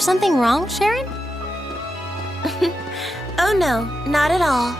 something wrong, Sharon? Oh no, not at all.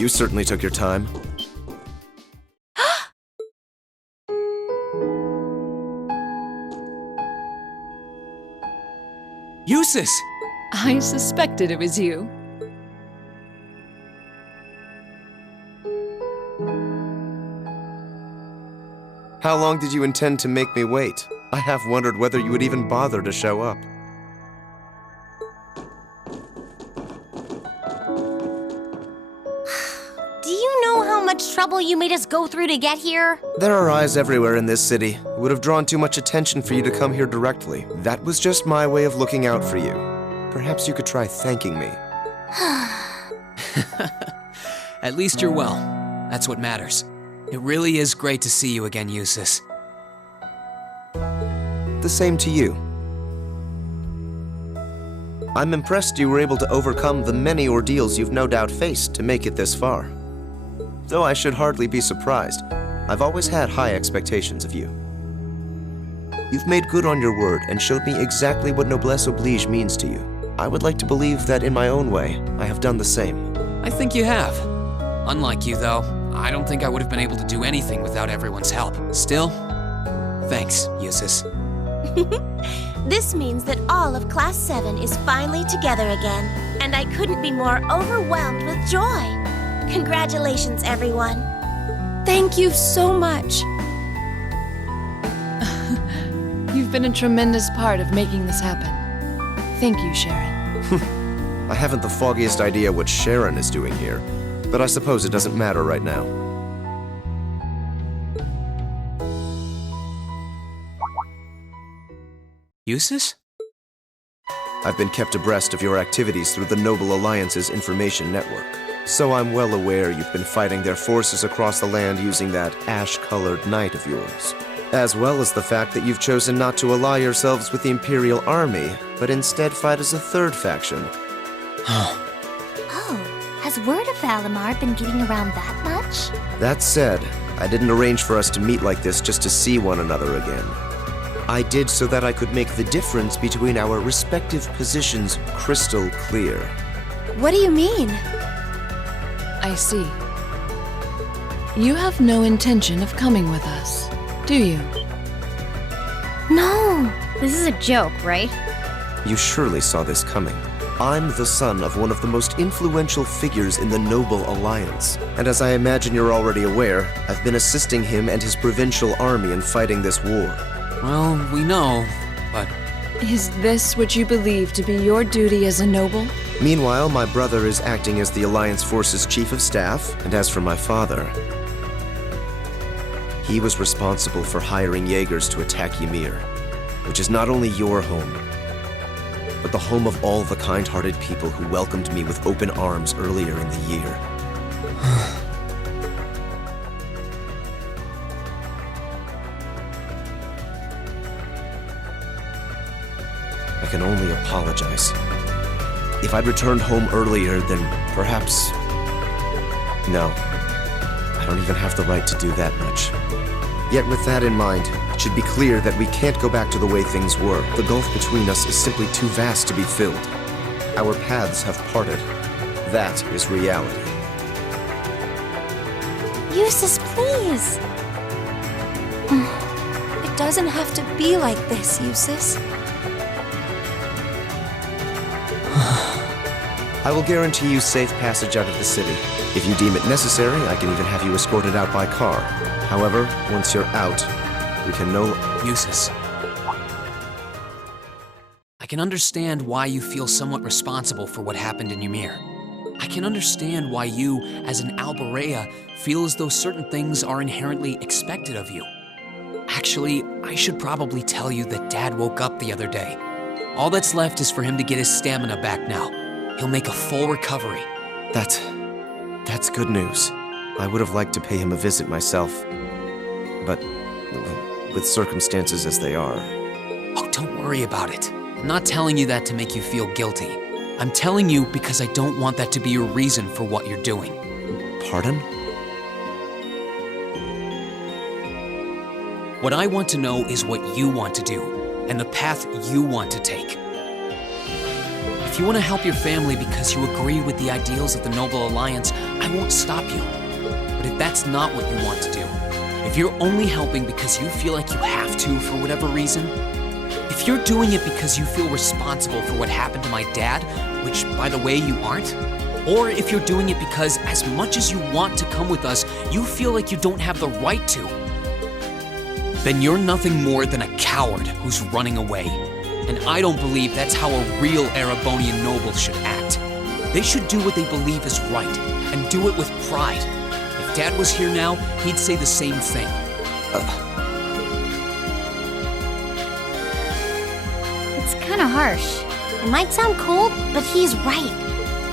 You certainly took your time. Eustace! I suspected it was you. How long did you intend to make me wait? I have wondered whether you would even bother to show up. Do you know how much trouble you made us go through to get here? There are eyes everywhere in this city. It would have drawn too much attention for you to come here directly. That was just my way of looking out for you. Perhaps you could try thanking me. At least you're well. That's what matters. It really is great to see you again, Eustace. The same to you. I'm impressed you were able to overcome the many ordeals you've no doubt faced to make it this far. Though I should hardly be surprised. I've always had high expectations of you. You've made good on your word and showed me exactly what noblesse oblige means to you. I would like to believe that in my own way, I have done the same. I think you have. Unlike you, though, I don't think I would have been able to do anything without everyone's help. Still, thanks, Eustace. This means that all of Class 7 is finally together again, and I couldn't be more overwhelmed with joy. Congratulations, everyone. Thank you so much. You've been a tremendous part of making this happen. Thank you, Sharon. I haven't the foggiest idea what Sharon is doing here, but I suppose it doesn't matter right now. Eustace? I've been kept abreast of your activities through the Noble Alliance's information network. So I'm well aware you've been fighting their forces across the land using that ash-colored knight of yours. As well as the fact that you've chosen not to ally yourselves with the Imperial Army, but instead fight as a third faction. Oh, has word of Valimar been getting around that much? That said, I didn't arrange for us to meet like this just to see one another again. I did so that I could make the difference between our respective positions crystal clear. What do you mean? I see. You have no intention of coming with us, do you? No! This is a joke, right? You surely saw this coming. I'm the son of one of the most influential figures in the Noble Alliance. And as I imagine you're already aware, I've been assisting him and his provincial army in fighting this war. Well, we know, but... Is this what you believe to be your duty as a noble? Meanwhile, my brother is acting as the Alliance Force's chief of staff, and as for my father, he was responsible for hiring Jaegers to attack Ymir, which is not only your home, but the home of all the kind-hearted people who welcomed me with open arms earlier in the year. I can only apologize. If I'd returned home earlier, then perhaps... No. I don't even have the right to do that much. Yet with that in mind, it should be clear that we can't go back to the way things were. The gulf between us is simply too vast to be filled. Our paths have parted. That is reality. Eustace, please! It doesn't have to be like this, Eustace. I will guarantee you safe passage out of the city. If you deem it necessary, I can even have you escorted out by car. However, once you're out, we can no... Eustace. I can understand why you feel somewhat responsible for what happened in Ymir. I can understand why you, as an Alberea, feel as though certain things are inherently expected of you. Actually, I should probably tell you that Dad woke up the other day. All that's left is for him to get his stamina back now. He'll make a full recovery. That's good news. I would have liked to pay him a visit myself. But with circumstances as they are... Oh, don't worry about it. I'm not telling you that to make you feel guilty. I'm telling you because I don't want that to be your reason for what you're doing. Pardon? What I want to know is what you want to do, and the path you want to take. If you want to help your family because you agree with the ideals of the Noble Alliance, I won't stop you. But if that's not what you want to do, if you're only helping because you feel like you have to for whatever reason, if you're doing it because you feel responsible for what happened to my dad, which, by the way, you aren't, or if you're doing it because as much as you want to come with us, you feel like you don't have the right to, then you're nothing more than a coward who's running away. And I don't believe that's how a real Erebonian noble should act. They should do what they believe is right, and do it with pride. If Dad was here now, he'd say the same thing. It's kind of harsh. It might sound cold, but he's right.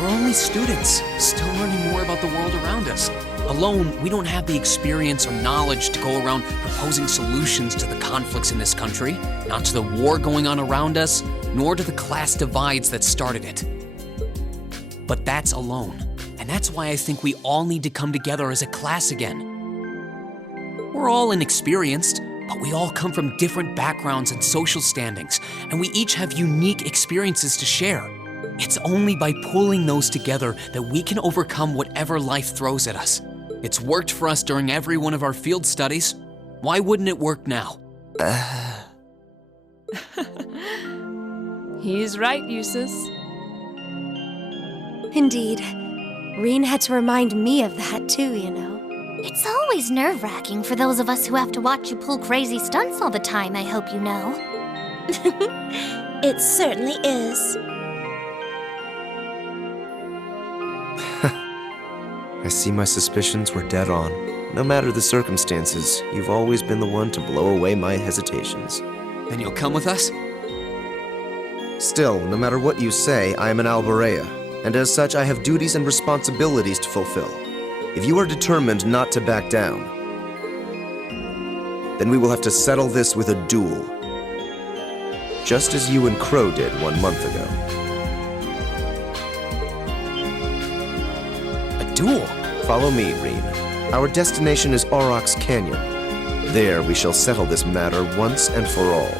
We're only students, still learning more about the world around us. Alone, we don't have the experience or knowledge to go around proposing solutions to the conflicts in this country, not to the war going on around us, nor to the class divides that started it. But that's alone, and that's why I think we all need to come together as a class again. We're all inexperienced, but we all come from different backgrounds and social standings, and we each have unique experiences to share. It's only by pulling those together that we can overcome whatever life throws at us. It's worked for us during every one of our field studies. Why wouldn't it work now? He's right, Eustace. Indeed. Reen had to remind me of that too, you know. It's always nerve-wracking for those of us who have to watch you pull crazy stunts all the time, I hope you know. It certainly is. I see my suspicions were dead on. No matter the circumstances, you've always been the one to blow away my hesitations. Then you'll come with us? Still, no matter what you say, I am an Alborea, and as such I have duties and responsibilities to fulfill. If you are determined not to back down, then we will have to settle this with a duel. Just as you and Crow did 1 month ago. A duel? Follow me, Reen. Our destination is Aurochs Canyon. There we shall settle this matter once and for all.